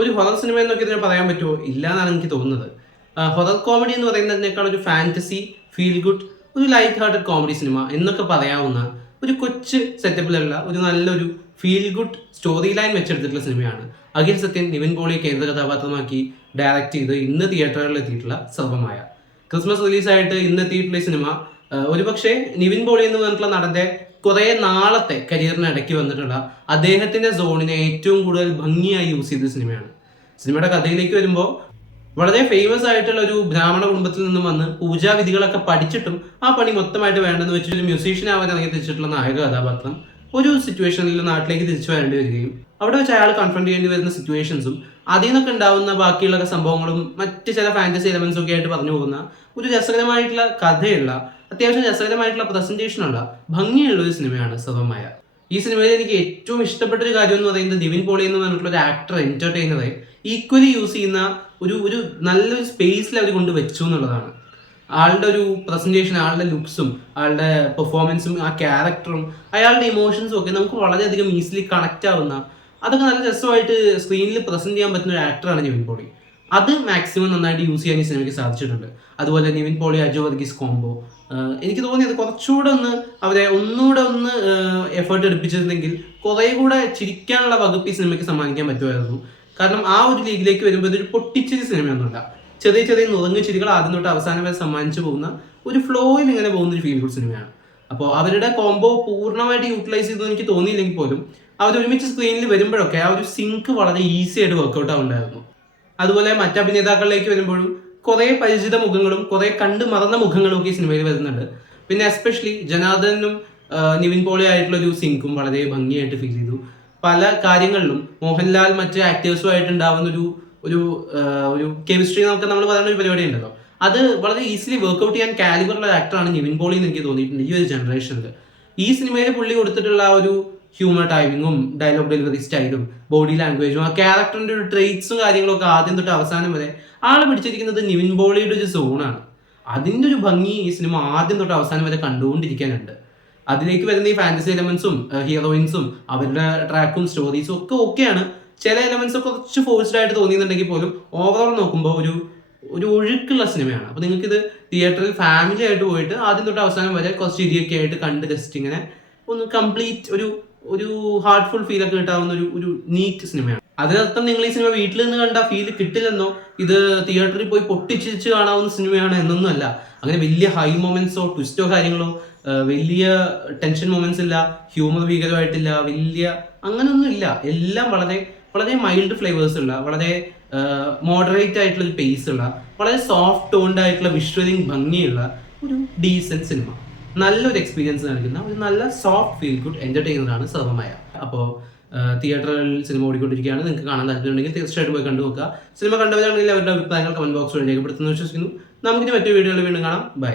ഒരു horror cinema എന്നൊക്കെ ഇതിനെ പറയാൻ പറ്റുമോ? ഇല്ല എന്നാണ് എനിക്ക് തോന്നുന്നത്. ഹൊറർ കോമഡി എന്ന് പറയുന്നതിനേക്കാൾ ഒരു ഫാന്റസി, ഫീൽ ഗുഡ്, ഒരു ലൈറ്റ് ഹാർട്ടഡ് കോമഡി സിനിമ എന്നൊക്കെ പറയാവുന്ന ഒരു കൊച്ചു സെറ്റപ്പിലുള്ള ഒരു നല്ലൊരു ഫീൽ ഗുഡ് സ്റ്റോറി ലൈൻ വെച്ചെടുത്തിട്ടുള്ള സിനിമയാണ് അഖിൽ സത്യൻ നിവിൻ പോളിയെ കേന്ദ്ര കഥാപാത്രമാക്കി ഡയറക്റ്റ് ചെയ്ത് ഇന്ന് തിയേറ്ററുകളിൽ എത്തിയിട്ടുള്ള സർവമായ. ക്രിസ്മസ് റിലീസായിട്ട് ഇന്ന് എത്തിയിട്ടുള്ള ഈ സിനിമ ഒരുപക്ഷെ നിവിൻ പോളി എന്ന് പറഞ്ഞിട്ടുള്ള നടന്റെ കുറെ നാളത്തെ കരിയറിന് ഇടയ്ക്ക് വന്നിട്ടുള്ള അദ്ദേഹത്തിന്റെ സോണിനെ ഏറ്റവും കൂടുതൽ ഭംഗിയായി യൂസ് ചെയ്ത സിനിമയാണ്. സിനിമയുടെ കഥയിലേക്ക് വരുമ്പോൾ വളരെ ഫേമസ് ആയിട്ടുള്ള ഒരു ബ്രാഹ്മണ കുടുംബത്തിൽ നിന്നും വന്ന് പൂജാവിധികളൊക്കെ പഠിച്ചിട്ടും ആ പണി മൊത്തമായിട്ട് വേണ്ടെന്ന് വെച്ചിട്ട് മ്യൂസീഷ്യൻ ആവാൻ ഇറങ്ങി തിരിച്ചിട്ടുള്ള നായക കഥാപാത്രം ഒരു സിറ്റുവേഷനിൽ നാട്ടിലേക്ക് തിരിച്ചു വരേണ്ടി വരികയും അവിടെ വെച്ച് അയാൾ കൺഫ്രണ്ട് ചെയ്യേണ്ടി വരുന്ന സിറ്റുവേഷൻസും അതിൽ നിന്നൊക്കെ ഉണ്ടാവുന്ന ബാക്കിയുള്ള സംഭവങ്ങളും മറ്റ് ചില ഫാന്റസി എലമെന്റ്സും ഒക്കെ ആയിട്ട് പറഞ്ഞു പോകുന്ന ഒരു രസകരമായിട്ടുള്ള കഥയുള്ള അത്യാവശ്യം രസകരമായിട്ടുള്ള പ്രസന്റേഷനുള്ള ഭംഗിയുള്ള ഒരു സിനിമയാണ് സർവമായ. ഈ സിനിമയിൽ എനിക്ക് ഏറ്റവും ഇഷ്ടപ്പെട്ട ഒരു കാര്യം എന്ന് പറയുന്നത് നിവിൻ പോളി എന്ന് പറഞ്ഞിട്ടുള്ള ഒരു ആക്ടർ എന്റർടൈനറെ ഈക്വലി യൂസ് ചെയ്യുന്ന ഒരു നല്ലൊരു സ്പേസിൽ അവർ കൊണ്ട് വെച്ചു എന്നുള്ളതാണ്. ആളുടെ ഒരു പ്രസന്റേഷൻ, ആളുടെ ലുക്സും ആളുടെ പെർഫോമൻസും ആ ക്യാരക്ടറും അയാളുടെ ഇമോഷൻസും ഒക്കെ നമുക്ക് വളരെയധികം ഈസിലി കണക്റ്റ് ആവുന്ന, അതൊക്കെ നല്ല രസമായിട്ട് സ്ക്രീനിൽ പ്രസന്റ് ചെയ്യാൻ പറ്റുന്ന ഒരു ആക്ടറാണ് നിവിൻ പോളി. അത് മാക്സിമം നന്നായിട്ട് യൂസ് ചെയ്യാൻ ഈ സിനിമയ്ക്ക് സാധിച്ചിട്ടുണ്ട്. അതുപോലെ നിവിൻ പോളി അജു വർഗീസ് കോംബോ എനിക്ക് തോന്നിയത് കുറച്ചുകൂടെ അവരെ ഒന്നുകൂടെ എഫേർട്ട് എടുപ്പിച്ചിരുന്നെങ്കിൽ കുറെ കൂടെ ചിരിക്കാനുള്ള വകുപ്പ് ഈ സിനിമയ്ക്ക് സമ്മാനിക്കാൻ പറ്റുമായിരുന്നു. കാരണം ആ ഒരു ലീഗിലേക്ക് വരുമ്പോൾ ഇതൊരു പൊട്ടിച്ചിരി സിനിമയൊന്നുമില്ല. ചെറിയ ചെറിയ നുറങ്ങു ചിരികൾ ആദ്യം തൊട്ട് അവസാനം വരെ സമ്മാനിച്ചു പോകുന്ന ഒരു ഫ്ലോയിൽ ഇങ്ങനെ പോകുന്ന ഒരു ഫീൽ ഗുഡ് സിനിമയാണ്. അപ്പോൾ അവരുടെ കോംബോ പൂർണ്ണമായിട്ട് യൂട്ടിലൈസ് ചെയ്തെന്ന് എനിക്ക് തോന്നിയില്ലെങ്കിൽ പോലും അവർ ഒരുമിച്ച് സ്ക്രീനിൽ വരുമ്പോഴൊക്കെ ആ ഒരു സിങ്ക് വളരെ ഈസി ആയിട്ട് വർക്കൗട്ട് ആവുന്നുണ്ടായിരുന്നു. അതുപോലെ മറ്റ് അഭിനേതാക്കളിലേക്ക് വരുമ്പോഴും കുറെ പരിചിത മുഖങ്ങളും കുറെ കണ്ടു മറന്ന മുഖങ്ങളും ഒക്കെ ഈ സിനിമയിൽ വരുന്നുണ്ട്. പിന്നെ എസ്പെഷ്യലി ജനാർദ്ദനും നിവിൻ പോളി ആയിട്ടുള്ള ഒരു സിങ്കും വളരെ ഭംഗിയായിട്ട് ഫീൽ ചെയ്തു. പല കാര്യങ്ങളിലും മോഹൻലാൽ മറ്റ് ആക്ടേഴ്സുമായിട്ട് ഉണ്ടാവുന്ന ഒരു കെമിസ്ട്രി നമുക്ക് നമ്മൾ പറയുന്ന ഒരു പരിപാടി ഉണ്ടല്ലോ, അത് വളരെ ഈസിലി വർക്ക്ഔട്ട് ചെയ്യാൻ കാലിബറുള്ള ആക്ടറാണ് നിവിൻ പോളി എന്ന് എനിക്ക് തോന്നിയിട്ടുണ്ട് ഈ ഒരു ജനറേഷനിൽ. ഈ സിനിമയിൽ പുള്ളി കൊടുത്തിട്ടുള്ള ആ ഒരു ഹ്യൂമർ ടൈമിങ്ങും ഡയലോഗ് ഡെലിവറി സ്റ്റൈലും ബോഡി ലാംഗ്വേജും ആ ക്യാരക്ടറിന്റെ ഒരു ട്രെയ്റ്റ്സും കാര്യങ്ങളൊക്കെ ആദ്യം തൊട്ട് അവസാനം വരെ ആള് പിടിച്ചിരിക്കുന്നത് നിവിൻ പോളിയുടെ ഒരു സോണാണ്. അതിന്റെ ഒരു ഭംഗി ഈ സിനിമ ആദ്യം തൊട്ട് അവസാനം വരെ കണ്ടുകൊണ്ടിരിക്കാനുണ്ട്. അതിലേക്ക് വരുന്ന ഈ ഫാന്റസി എലമെന്റ്സും ഹീറോയിൻസും അവരുടെ ട്രാക്കും സ്റ്റോറീസും ഒക്കെ ഓക്കെയാണ്. ചില എലമെന്റ്സ് കുറച്ച് ഫോഴ്സ്ഡ് ആയിട്ട് തോന്നിയിട്ടുണ്ടെങ്കിൽ പോലും ഓവറോൾ നോക്കുമ്പോൾ ഒരു ഒഴുക്കുള്ള സിനിമയാണ്. അപ്പോൾ നിങ്ങൾക്ക് ഇത് തിയേറ്ററിൽ ഫാമിലി ആയിട്ട് പോയിട്ട് ആദ്യം തൊട്ട് അവസാനം വരെ കുറച്ച് രീതിയൊക്കെ ആയിട്ട് കണ്ട് ജസ്റ്റ് ഇങ്ങനെ ഒന്ന് കംപ്ലീറ്റ് ഒരു ഹാർട്ട്ഫുൾ ഫീൽ ഒക്കെ കിട്ടാവുന്ന ഒരു നീറ്റ് സിനിമയാണ്. അതിനർത്ഥം നിങ്ങൾ ഈ സിനിമ വീട്ടിൽ നിന്ന് കണ്ട ഫീൽ കിട്ടില്ലെന്നോ ഇത് തിയേറ്ററിൽ പോയി പൊട്ടിച്ചിരിച്ച് കാണാവുന്ന സിനിമയാണ് എന്നൊന്നും അല്ല. അങ്ങനെ വലിയ ഹൈ മൊമെന്റ്സോ ട്വിസ്റ്റോ കാര്യങ്ങളോ വലിയ ടെൻഷൻ മൊമെന്റ്സ് ഇല്ല, ഹ്യൂമർ ഭീകരമായിട്ടില്ല, വലിയ അങ്ങനെയൊന്നും ഇല്ല. എല്ലാം വളരെ വളരെ മൈൽഡ് ഫ്ലേവേഴ്സ് ഉള്ള, വളരെ മോഡറേറ്റ് ആയിട്ടുള്ള ഒരു പേസ് ഉള്ള, വളരെ സോഫ്റ്റ് ടോൺഡ് ആയിട്ടുള്ള വിഷ്വലിംഗ് ഭംഗിയുള്ള ഒരു ഡീസൻറ്റ് സിനിമ. നല്ലൊരു എക്സ്പീരിയൻസ് നൽകുന്ന ഒരു നല്ല സോഫ്റ്റ് ഫീൽ ഗുഡ് എന്റർടൈനറാണ് സർവമായ. അപ്പോൾ തിയേറ്ററിൽ സിനിമ ഓടിക്കൊണ്ടിരിക്കുകയാണ്. നിങ്ങൾക്ക് കാണാൻ താല്പര്യമുണ്ടെങ്കിൽ തീർച്ചയായിട്ടും പോയി കണ്ടു നോക്കുക. സിനിമ കണ്ടവരാണെങ്കിൽ അവരുടെ അഭിപ്രായങ്ങൾ കമന്റ് ബോക്സിൽ രേഖപ്പെടുത്തുന്നു വിശ്വസിക്കുന്നു. നമുക്കിനി മറ്റു വീഡിയോയിൽ വീണ്ടും കാണാം. ബൈ.